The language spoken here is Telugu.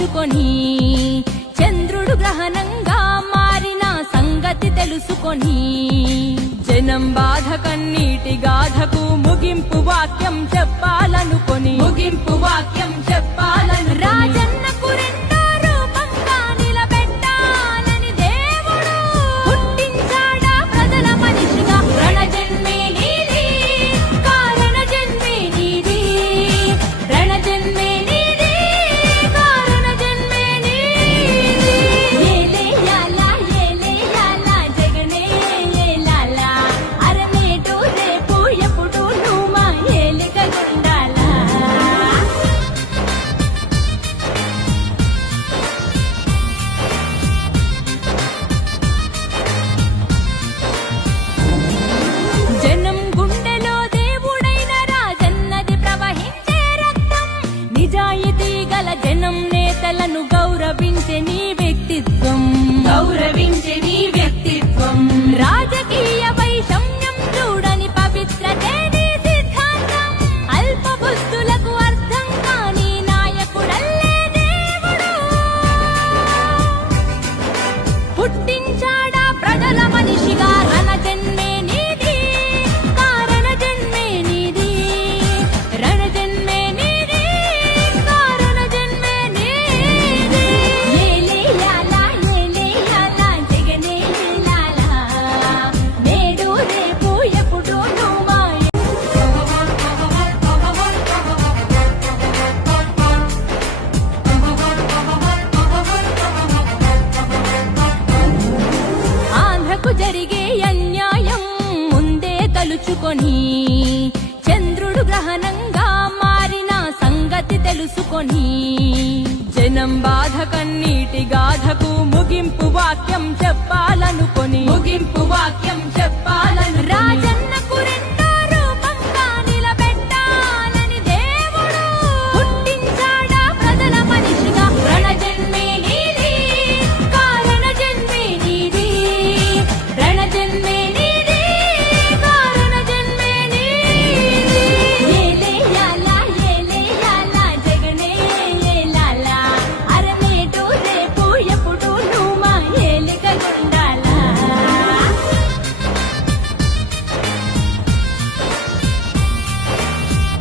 తలుచుకొని చంద్రుడు గ్రహణంగా మారిన సంగతి తెలుసుకొని జనం బాధ కన్నీటి గాథకు ముగింపు వాక్యం చెప్పాలనుకొని రాజన్నకు రెండో రూపంగా నిలబెట్టాలని దేవుడు పుట్టించాడా ప్రజల మనిషిగా. రణజన్మే నీది, కారణ జన్మే నీది, రణజన్మే నీది, కారణ జన్మే నీది. ఏలే యాలా జగనే ఏలాలా, అరనేటు రేపు ఎప్పుడు నువ్వు మా ఏలికగుండాలా. జనం గుండెలో దేవుడైన రాజన్నది ప్రవహించే రక్తం. నిజాయితీ గల జనం నేతలను గౌరవించే నీ వ్యక్తిత్వం రాజకీయ వైషమ్యం చూడని పవిత్రతే నీ సిద్ధాంతం. అల్ప బుద్ధులకు అర్థం కాని నాయకుడల్లే దేవుడు పుట్టించాడా ప్రజల మనిషిగా. రణజన్మే నీది, కారణ జన్మే నీది, రణజన్మే నీది, కారణ జన్మే నీది. ఏలే యాలా జగనే ఏలాలా, నేడు రేపు ఎప్పుడు నువ్వు మా ఆంధ్రకు జరిగే అన్యాయం ముందే తలుచుకొని చంద్రుడు గ్రహణంగా మారిన సంగతి తెలుసుకొని జనం బాధ కన్నీటి గాథకు ముగింపు వాక్యం చెప్పాలనుకొని